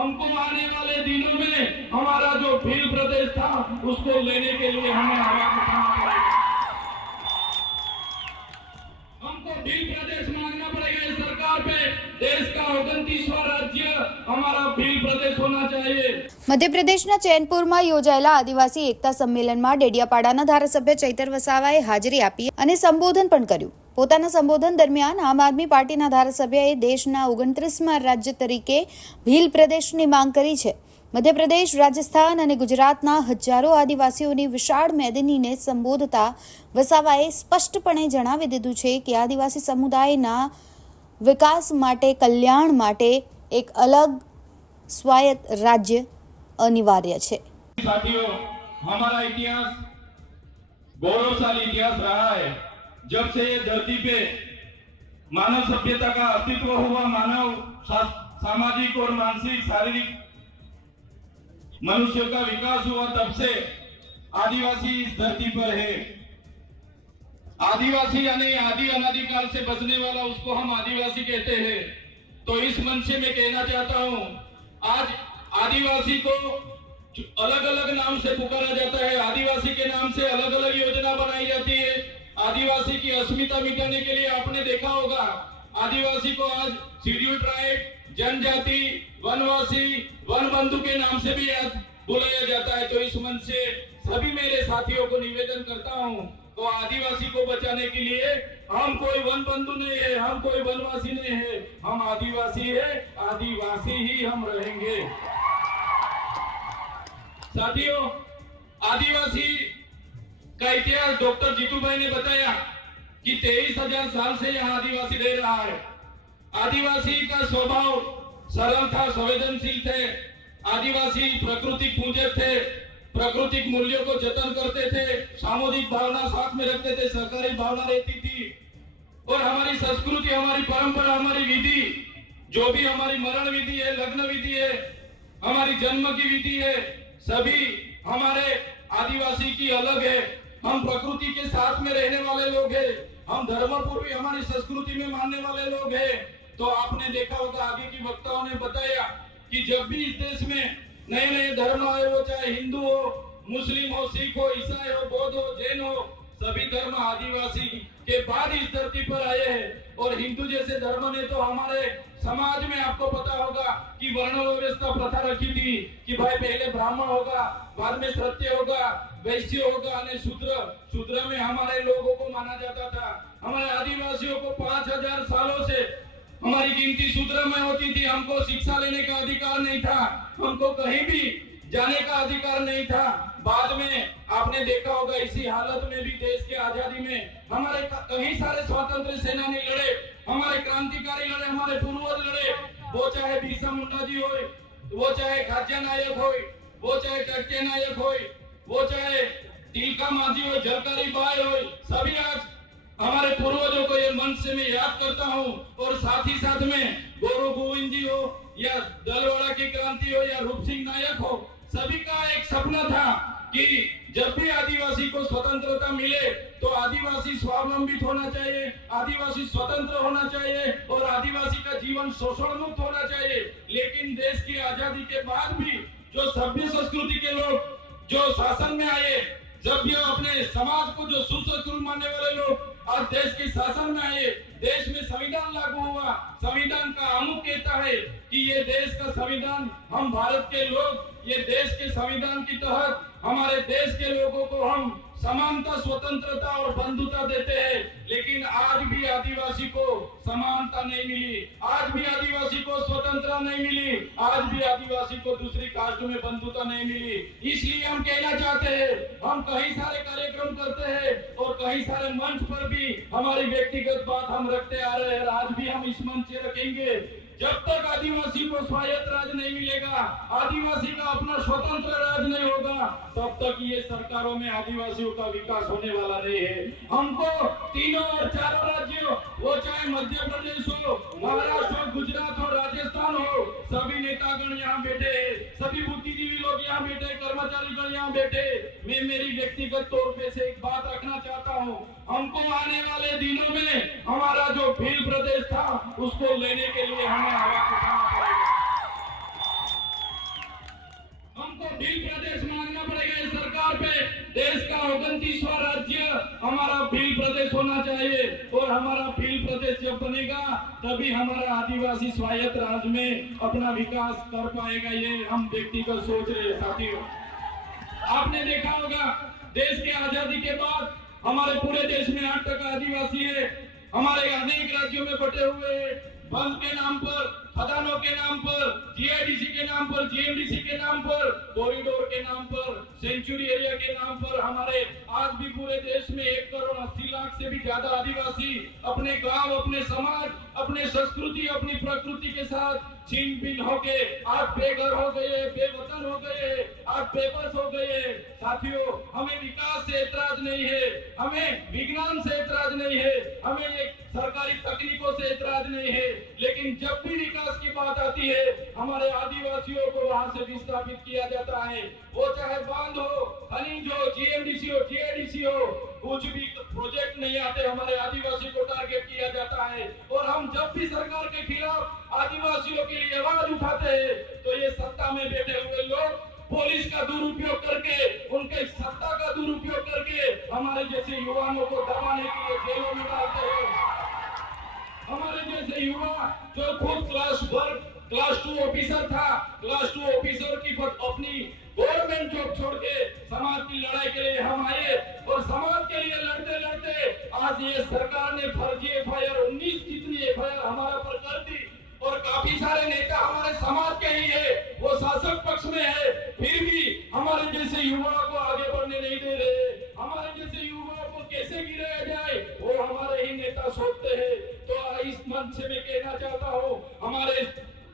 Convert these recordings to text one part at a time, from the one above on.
हमको आने वाले दिनों में हमारा जो भील प्रदेश था उसको लेने के लिए हमें आवाज उठाना पड़ेगा। हमको भील प्रदेश मांगना पड़ेगा इस सरकार पे। देश का 29वां राज्य हमारा भील प्रदेश होना चाहिए। મધ્યપ્રદેશના ચેનપુરમાં યોજાયેલા આદિવાસી એકતા સંમેલનમાં ડેડિયાપાડાના ધારાસભ્ય ચૈતર વસાવાએ હાજરી આપી અને સંબોધન પણ કર્યું। પોતાના સંબોધન દરમિયાન આમ આદમી પાર્ટીના ધારાસભ્યએ દેશના 29મા રાજ્ય તરીકે ભીલ પ્રદેશની માંગ કરી છે। મધ્યપ્રદેશ, રાજસ્થાન અને ગુજરાતના હજારો આદિવાસીઓની વિશાળ મેદનીને સંબોધતા વસાવાએ સ્પષ્ટપણે જણાવી દીધું છે કે આદિવાસી સમુદાયના વિકાસ માટે, કલ્યાણ માટે એક અલગ स्वायत्त राज्य अनिवार्य है। साथियों, हमारा इतिहास गौरवशाली इतिहास रहा है। जब से ये धरती पे मानव सभ्यता का अस्तित्व हुआ, मानव सामाजिक और मानसिक शारीरिक मनुष्य का विकास हुआ, तब से आदिवासी इस धरती पर है। आदिवासी यानी आदि अनादि काल से बसने वाला, उसको हम आदिवासी कहते हैं। तो इस मंच से मैं कहना चाहता हूँ, आज आदिवासी को अलग अलग नाम से पुकारा जाता है, आदिवासी के नाम से अलग अलग योजना बनाई जाती है। आदिवासी की अस्मिता मिटाने के लिए आपने देखा होगा, आदिवासी को आज शेड्यूल ट्राइब, जनजाति, वनवासी, वन बंधु के नाम से भी आज बुलाया जाता है। तो इस मंच से सभी मेरे साथियों को निवेदन करता हूँ, तो आदिवासी को बचाने के लिए हम कोई वन बंधु नहीं है, हम कोई वनवासी नहीं है, हम आदिवासी है, आदिवासी ही हम रहेंगे। साथियों, आदिवासी का इतिहास डॉक्टर जीतू भाई ने बताया कि 23,000 साल से यहाँ आदिवासी रह रहा है। आदिवासी का स्वभाव सरल था, संवेदनशील थे। आदिवासी प्राकृतिक पूजक थे, प्राकृतिक मूल्यों को जतन करते थे, सामुदायिक भावना साथ में रखते थे, सहकारी भावना रहती थी। और हमारी संस्कृति, हमारी परंपरा, हमारी विधि, जो भी हमारी मरण विधि है, लग्न विधि है, हमारी जन्म की विधि है, सभी हमारे आदिवासी की अलग है। हम प्रकृति के साथ में रहने वाले लोग हैं, हम धर्मपूर्वी हमारी संस्कृति में मानने वाले लोग हैं। तो आपने देखा होगा, आगे की वक्ताओं ने बताया कि जब भी इस देश में नए नए धर्म आए, वो चाहे हिंदू हो, मुस्लिम हो, सिख हो, ईसाई हो, बौद्ध हो, जैन हो, सभी धर्म आदिवासी के बाद इस धरती पर आए हैं। और हिंदू जैसे धर्म ने तो हमारे समाज में आपको पता होगा कि वर्ण व्यवस्था प्रथा रखी थी कि भाई पहले ब्राह्मण होगा, बाद में क्षत्रिय होगा, वैश्य होगा और शूद्र में हमारे लोगों को माना जाता था। हमारे आदिवासियों को 5,000 सालों से हमारी गिनती शूद्र में होती थी। हमको शिक्षा लेने का अधिकार नहीं था, हमको कहीं भी जाने का अधिकार नहीं था। बाद में आपने देखा होगा, इसी हालत में भी देश के आजादी में हमारे कई सारे स्वतंत्र सेनानी लड़े, हमारे क्रांतिकारी लड़े, हमारे पूर्वज लड़े। वो चाहे बिरसा मुंडा जी हो, वो चाहे खाद्य नायक हो, वो चाहे टक्के नायक हो, वो चाहे तिलका माझी हो, झलकारी बाई हो, सभी आज हमारे पूर्वजों को ये मंच से मैं याद करता हूँ। और साथ ही साथ में गौरव गोविंद जी हो, या दलवाड़ा की क्रांति हो, या रूप सिंह नायक हो, सभी का एक सपना था कि जब भी आदिवासी को स्वतंत्रता मिले तो आदिवासी स्वावलंबित होना चाहिए, आदिवासी स्वतंत्र होना चाहिए और आदिवासी का जीवन शोषण मुक्त होना चाहिए। लेकिन देश की आजादी के बाद भी जो सभ्य संस्कृति के लोग जो शासन में आए, जब ये अपने समाज को जो सुसंस्कृत मानने वाले लोग आज देश के शासन में आए, देश में संविधान लागू हुआ। संविधान का आमुख कहता है कि ये देश का संविधान, हम भारत के लोग ये देश के संविधान के तहत हमारे देश के लोगों को हम समानता, स्वतंत्रता और बंधुता देते हैं। लेकिन आज भी आदिवासी को समानता नहीं मिली, आज भी आदिवासी को स्वतंत्रता नहीं मिली, आज भी आदिवासी को दूसरी कास्ट में बंधुता नहीं मिली। इसलिए हम कहना चाहते हैं, हम कई सारे कार्यक्रम करते हैं और कई सारे मंच पर भी हमारी व्यक्तिगत बात हम रखते आ रहे हैं। आज भी हम इस मंच से रखेंगे। जब तक आदिवासी को स्वायत्त राज नहीं मिलेगा, आदिवासी का अपना स्वतंत्र राज नहीं होगा, तब तक ये सरकारों में आदिवासियों का विकास होने वाला नहीं है। हमको तीनों और चारों राज्यों, वो चाहे मध्य प्रदेश हो, महाराष्ट्र हो, गुजरात हो, राजस्थान हो, सभी नेतागण यहाँ बैठे हैं, सभी बुद्धिजीवी लोग यहाँ बैठे, कर्मचारीगण यहाँ बैठे। मैं मेरी व्यक्तिगत तौर पे से एक बात रखना चाहता हूँ, हमको आने वाले दिनों में हमारा जो भील प्रदेश था उसको लेने के लिए हमें आवाज उठाना पड़ेगा। अध्यादेश मांगना पड़ेगा इस सरकार पे। देश का 29वां राज्य हमारा भील प्रदेश होना चाहिए और हमारा भील प्रदेश जब बनेगा तभी हमारा आदिवासी स्वायत्त राज्य में अपना विकास कर पाएगा। ये हम व्यक्तिगत सोच रहे हैं साथियों। आपने देखा होगा देश के आजादी के बाद हमारे पूरे देश में 8% आदिवासी है। हमारे अनेक राज्यों में बटे हुए वन के नाम पर, खदानों के नाम पर, जीआईडीसी के नाम पर, जीएमडीसी के नाम पर, कॉरिडोर के नाम पर, सेंचुरी एरिया के नाम पर हमारे आज भी पूरे देश में 1,80,00,000 से भी ज्यादा आदिवासी अपने गांव, अपने समाज, अपने संस्कृति, अपनी प्रकृति के साथ छीन भिन होके आज बेघर हो गए, बेवतन हो गए, आज बेबस हो गए। साथियों, हमें विकास से ऐतराज नहीं है, हमें विज्ञान से ऐतराज नहीं है, हमें एक सरकारी तकनीकों से ऐतराज नहीं है, लेकिन जब भी विकास की बात आती है हमारे आदिवासियों को वहां से विस्थापित किया जाता है। वो चाहे बांध हो, खनिज हो, जीएमडीसी हो, जीआईडीसी हो, कुछ भी प्रोजेक्ट नहीं आते हमारे आदिवासी को टारगेट किया जाता है। और हम जब भी सरकार के खिलाफ आदिवासियों के लिए आवाज उठाते हैं तो ये सत्ता में बैठे हुए लोग पुलिस का दुरुपयोग करके, उनके सत्ता का दुरुपयोग करके हमारे जैसे युवाओं को दबाने के लिए जेलों में डालते हैं। हमारे जैसे युवा जो खुद क्लास 2 ऑफिसर था, क्लास 2 ऑफिसर की अपनी गवर्नमेंट जॉब छोड़ के समाज की लड़ाई के लिए हम आए और समाज के लिए लड़ते लड़ते आज ये सरकार ने फर्जी एफआईआर 19 जितनी एफआईआर हमारे पर कर दी और काफी सारे नेता हमारे समाज के ही है, वो शासक पक्ष में है, फिर भी हमारे जैसे युवा को आगे बढ़ने नहीं दे रहे। हमारे जैसे युवाओं को कैसे गिराया जाए वो हमारे ही नेता सोचते हैं। तो इस मंच से मैं कहना चाहता हूँ, हमारे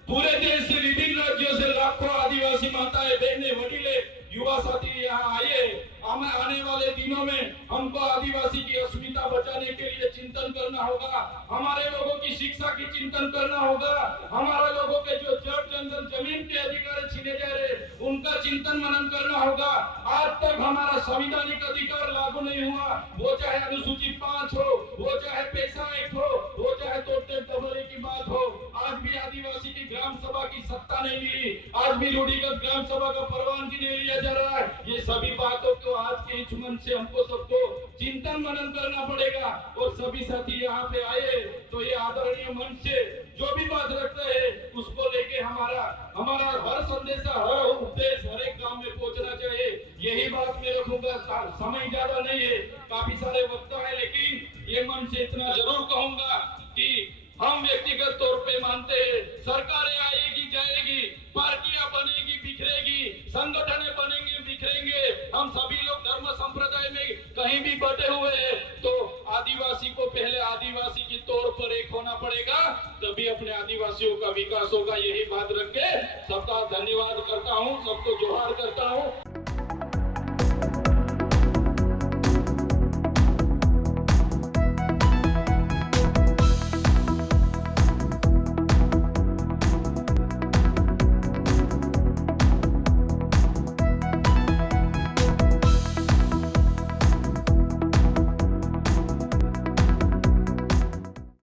पूरे देश से, विभिन्न राज्यों से लाखों आदिवासी माताएं, बहनें, वडीले, युवा साथी यहाँ आए। हमें आने वाले दिनों में हमको आदिवासी की अस्मिता बचाने के लिए चिंतन करना होगा, हमारे लोगों की शिक्षा की चिंतन करना होगा, हमारे लोगों के जो जड़ जंगल जमीन के अधिकार छीने जा रहे उनका चिंतन मनन करना होगा। आज तक हमारा संवैधानिक अधिकार लागू नहीं हुआ, वो चाहे अनुसूचित 5 हो, वो चाहे पैसा एक्ट हो, वो चाहे तोड़ते तबले की बात हो। आज भी आदिवासी की ग्राम सभा की सत्ता नहीं मिली, आज भी रूढ़िगत ग्राम सभा का परवानगी नहीं लिया जा रहा है। ये सभी बातों को आज के इस मंच से हमको सबको चिंतन मनन करना पड़ेगा। और सभी साथी यहाँ पे आए तो ये आदरणीय मंच से जो भी बात रखते हैं उसको लेके हमारा हर संदेशा, हर उपदेश हर एक गांव में पहुंचना चाहिए। यही बात मैं रखूंगा। समय ज्यादा नहीं है, काफी सारे वक्ता है, लेकिन ये मंच से इतना जरूर कहूंगा कि हम व्यक्तिगत तौर पे मानते हैं सरकारें आएगी जाएगी, पार्टियां बनेगी बिखरेगी, संगठनें बनेंगे बिखरेंगे, हम सभी लोग धर्म संप्रदाय में कहीं भी बटे हुए हैं, तो आदिवासी को पहले आदिवासी की तौर पर एक होना पड़ेगा, तभी अपने आदिवासियों का विकास होगा। यही बात रख के सबका धन्यवाद करता हूँ, सबको जोहार करता हूँ।